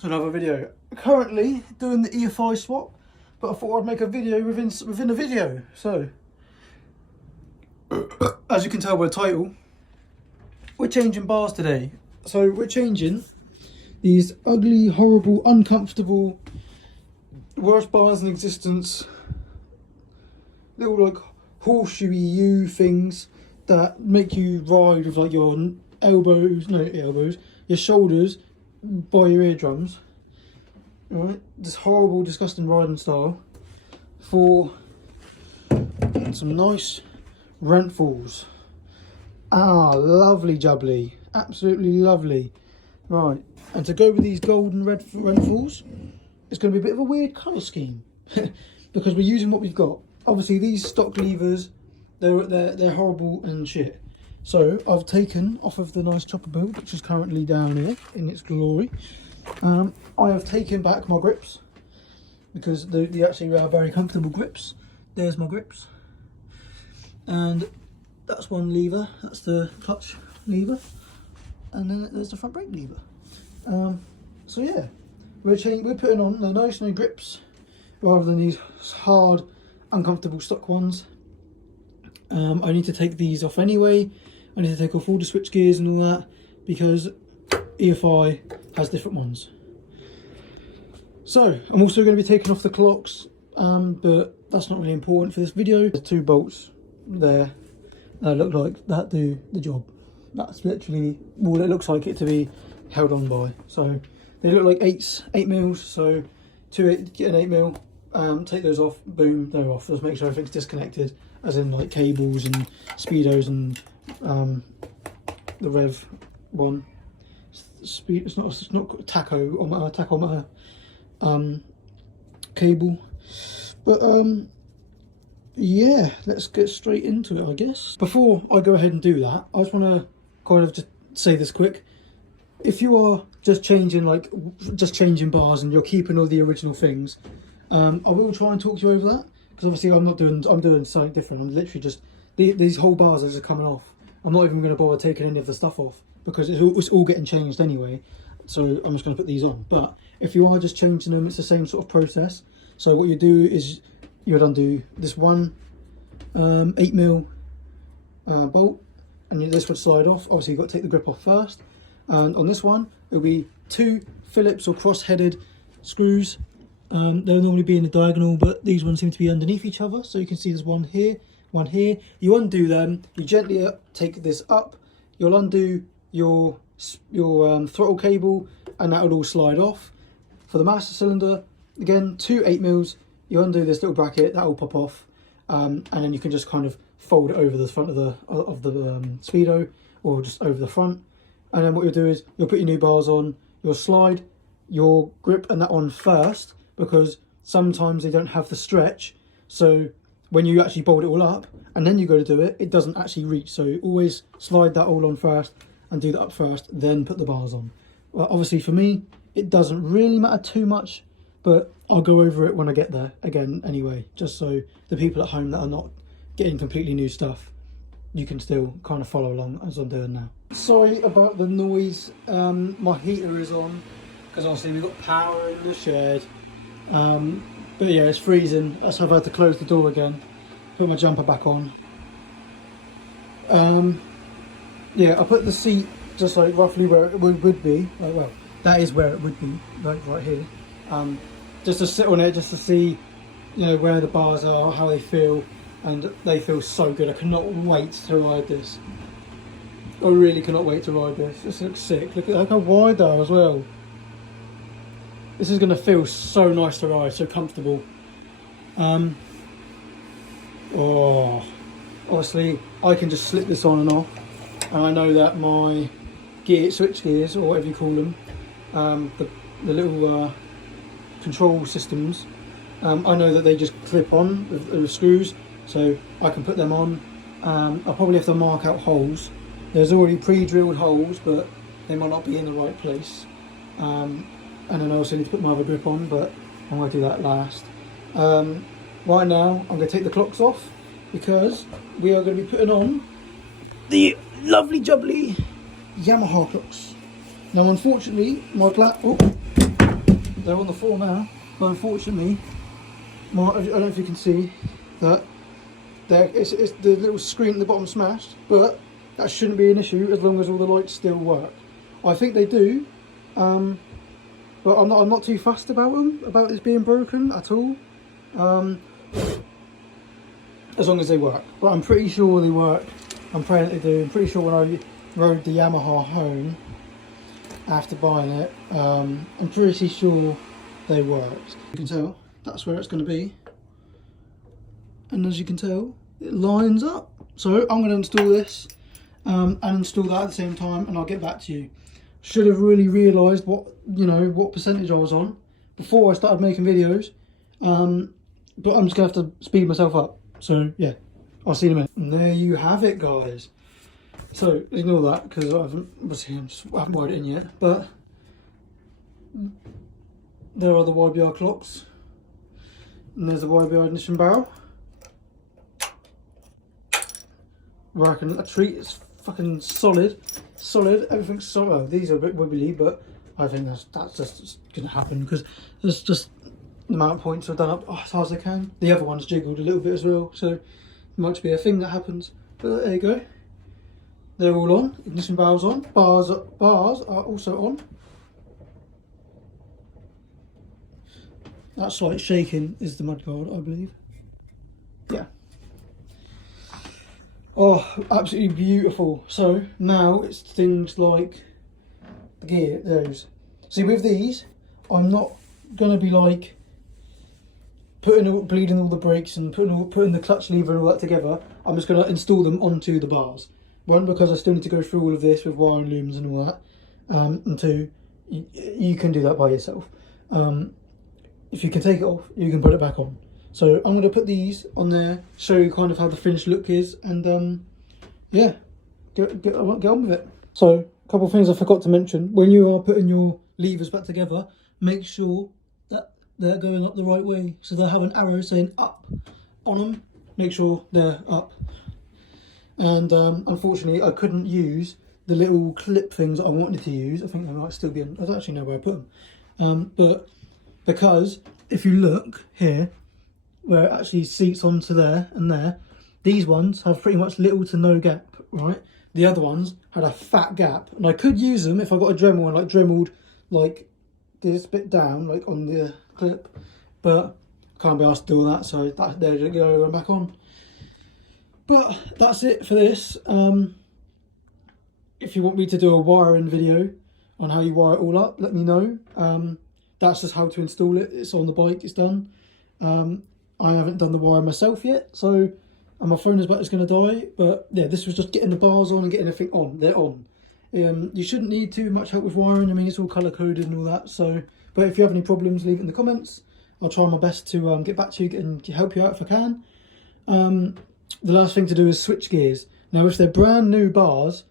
to another video. Currently doing the EFI swap, but I thought I'd make a video within a video. So, as you can tell by the title, we're changing bars today. So we're changing these ugly, horrible, uncomfortable, worst bars in existence, little like horseshoey U things that make you ride with like your your shoulders by your eardrums. Alright, this horrible, disgusting riding style for some nice Rentfalls. Ah, lovely jubbly, absolutely lovely. Right, and to go with these golden red Rentfalls, it's going to be a bit of a weird colour scheme because we're using what we've got. Obviously, these stock levers, they're horrible and shit. So I've taken off of the nice chopper build, which is currently down here in its glory. I have taken back my grips because they actually are very comfortable grips. There's my grips, and that's one lever. That's the clutch lever, and then there's the front brake lever. So yeah, we're putting on the nice new grips rather than these hard, uncomfortable stock ones. I need to take these off anyway. I need to take off all the switch gears and all that because EFI has different ones. So I'm also going to be taking off the clocks, but that's not really important for this video. There's two bolts there that look like that do the job. That's literally all it looks like it to be held on by. So they look like 8 mils. So get an 8 mil. Take those off. Boom, they're off. Just make sure everything's disconnected, as in like cables and speedos and the rev one. It's not tachometer cable, but yeah, let's get straight into it, I guess. Before I go ahead and do that, I just want to kind of just say this quick. If you are just changing bars and you're keeping all the original things, I will try and talk you over that, because obviously I'm doing something different. I'm literally just these whole bars are just coming off. I'm not even going to bother taking any of the stuff off because it's all getting changed anyway. So I'm just going to put these on. But if you are just changing them, it's the same sort of process. So what you do is you'd undo this one 8 mil bolt, and this would slide off. Obviously you've got to take the grip off first. And on this one, it'll be 2 Phillips or cross-headed screws. They'll normally be in the diagonal, but these ones seem to be underneath each other. So you can see there's one here, one here. You undo them, you gently take this up, you'll undo your throttle cable, and that will all slide off. For the master cylinder, again, 2 8 mils, you undo this little bracket, that will pop off, and then you can just kind of fold it over the front of the speedo, or just over the front. And then what you'll do is you'll put your new bars on, you'll slide your grip and that on first, because sometimes they don't have the stretch. So when you actually bolt it all up and then you go to do it, it doesn't actually reach. So always slide that all on first and do that up first, then put the bars on. Well, obviously for me, it doesn't really matter too much, but I'll go over it when I get there again anyway, just so the people at home that are not getting completely new stuff, you can still kind of follow along as I'm doing now. Sorry about the noise. My heater is on because obviously we've got power in the shed. But yeah, it's freezing, so I've had to close the door again, put my jumper back on. Yeah, I put the seat just like roughly where it would be. Like, well, that is where it would be, like right here. Just to sit on it, just to see, you know, where the bars are, how they feel, and they feel so good. I cannot wait to ride this. I really cannot wait to ride this. This looks sick. Look how wide they are as well. This is going to feel so nice to ride, so comfortable. Oh, obviously I can just slip this on and off, and I know that my switch gears, or whatever you call them, the little control systems, I know that they just clip on with screws, so I can put them on. I'll probably have to mark out holes. There's already pre-drilled holes, but they might not be in the right place. And then I also need to put my other grip on, but I'm going to do that last. Right now, I'm going to take the clocks off because we are going to be putting on the lovely jubbly Yamaha clocks. Now, unfortunately, my they're on the floor now, but unfortunately, I don't know if you can see that it's the little screen at the bottom smashed, but that shouldn't be an issue as long as all the lights still work. I think they do, but I'm not too fussed about this being broken at all, as long as they work. But I'm pretty sure they work. I'm praying they do. I'm pretty sure when I rode the Yamaha home after buying it, I'm pretty sure they worked. You can tell that's where it's going to be, and as you can tell, it lines up. So I'm going to install this and install that at the same time, and I'll get back to you. Should have really realised what percentage I was on before I started making videos, but I'm just going to have to speed myself up. So yeah, I'll see you in a minute. And there you have it, guys. So ignore that because I haven't wired it in yet, but there are the YBR clocks, and there's the YBR ignition barrel. I reckon a treat. It's fucking solid, everything's solid. Well, these are a bit wibbly, but I think that's just gonna happen because there's just the amount of points I've done up as hard as I can. The other one's jiggled a little bit as well, so it might be a thing that happens, but there you go. They're all on. Ignition barrel's on. Bars are also on. That slight shaking is the mudguard, I believe. Yeah. Oh, absolutely beautiful. So now it's things like the gear, those. See, with these, I'm not gonna be like bleeding all the brakes and putting the clutch lever and all that together. I'm just gonna install them onto the bars. One, because I still need to go through all of this with wiring looms and all that. And two, you can do that by yourself. If you can take it off, you can put it back on. So I'm going to put these on there, show you kind of how the finished look is, and yeah, get on with it. So a couple of things I forgot to mention. When you are putting your levers back together, make sure that they're going up the right way. So they have an arrow saying up on them. Make sure they're up. And unfortunately, I couldn't use the little clip things that I wanted to use. I think they might still be in. I don't actually know where I put them. But because if you look here, where it actually seats onto there and there, these ones have pretty much little to no gap, right? The other ones had a fat gap, and I could use them if I got a Dremel and like Dremeled like this bit down, like on the clip, but I can't be asked to do all that, so there you go, I'm back on. But that's it for this. If you want me to do a wiring video on how you wire it all up, let me know. That's just how to install it. It's on the bike, it's done. I haven't done the wire myself yet, so and my phone is about going to die. But yeah, this was just getting the bars on and getting everything on. They're on. You shouldn't need too much help with wiring. I mean, it's all colour coded and all that. So, but if you have any problems, leave it in the comments. I'll try my best to get back to you and help you out if I can. The last thing to do is switch gears. Now, if they're brand new bars,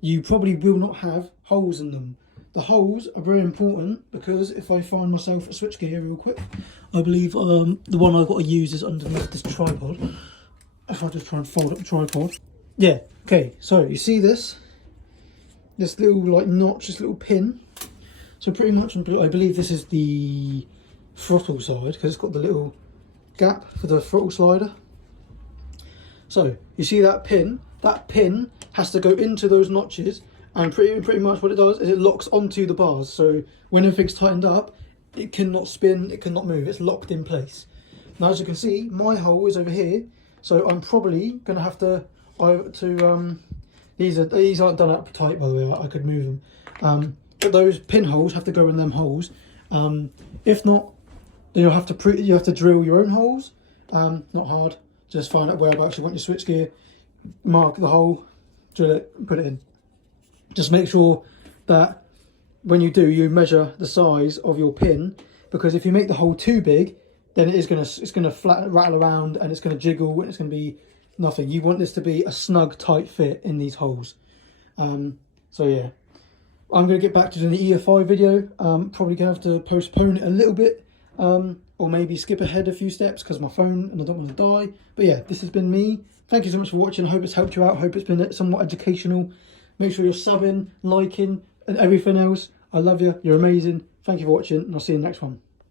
you probably will not have holes in them. The holes are very important because if I find myself a switch gear real quick, I believe the one I've got to use is underneath this tripod. If I just try and fold up the tripod. Yeah, okay, so you see this little like notch, this little pin. So pretty much, I believe this is the throttle side because it's got the little gap for the throttle slider. So you see that pin? That pin has to go into those notches, and pretty much what it does is it locks onto the bars. So when everything's tightened up, it cannot spin, it cannot move, it's locked in place. Now as you can see, my hole is over here, so I'm probably gonna have to these aren't done up tight, by the way. I could move them, but those pinholes have to go in them holes. If not, then you have to drill your own holes. Not hard. Just find out whereabouts you want your switch gear, mark the hole, drill it, and put it in. Just make sure that when you do, you measure the size of your pin, because if you make the hole too big, then it's gonna rattle around and it's gonna jiggle and it's gonna be nothing. You want this to be a snug, tight fit in these holes. So yeah, I'm gonna get back to doing the EFI video. Probably gonna have to postpone it a little bit, or maybe skip ahead a few steps because my phone and I don't want to die. But yeah, this has been me. Thank you so much for watching. I hope it's helped you out. I hope it's been somewhat educational. Make sure you're subbing, liking, and everything else. I love you. You're amazing. Thank you for watching, and I'll see you in the next one.